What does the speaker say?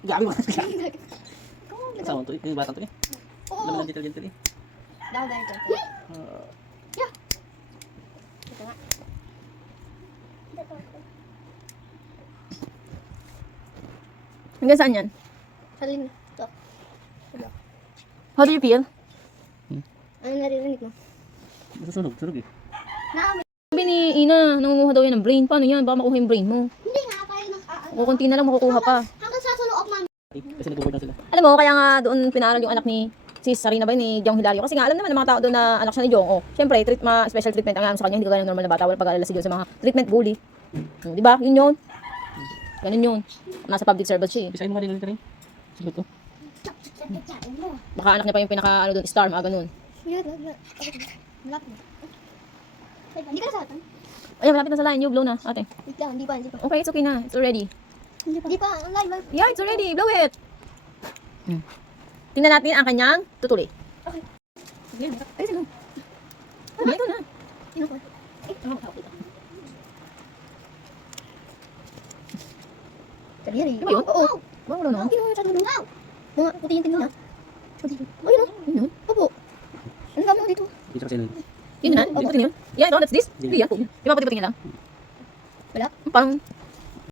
Gabi mo. Oo. Kasama to eh. Yung bata to eh. Oo. Laman ng gentle eh. Dahil ito. Yeah. Ito nga. Hanggang saan yan? Salim na. Ito. How do you feel? Ano naririnig mo? Susunog eh. Naamoy. Sabi ni Ina, nangunguha daw yan ng brain. Paano yan? Baka makuha yung brain mo. Hindi nga, tayo ng Kukunti na lang makukuha pa. hanggang sa sunog man. Kasi nag-board na sila. Alam mo, kaya nga doon pinaaral yung anak ni si Sarina ba ni Jong Hilario. Kasi nga alam naman ng mga tao doon na anak siya ni Jong. Oh, syempre, special treatment ang sa kanya. Hindi kagaya ng normal na bata. Wala pag-alala si Jong sa mga treatment bully. Di ba? Yun yun. Ganun yun. Nasa public service siya eh. Bisayin mo ka din rin. Sige to. Baka anak niya pa yung pinaka ano doon, star, mga ganun. Malapit na. Hindi ka na sa atin? Ayun, malapit na sa line. You blow na, ate. Wait lang, hindi pa. Okay, it's okay na. It's already. Hindi pa, online. Yeah, it's already. Blow it. Tingnan natin ang kanyang tutuli. Okay. Ay, sino? Okay, ito na. Sino ko? Ano ba yun? Oo. Wow, wala na. Hindi mo siya tulong. Mga puti yung tingin niya. Oh, yun o. Yun o. Opo. Ano gawin mo dito? Dito kasi nun. Yun na. Puputin yun. Yeah, no, that's this. Hindi yan. Yung mga puti-puti lang. Wala? Parang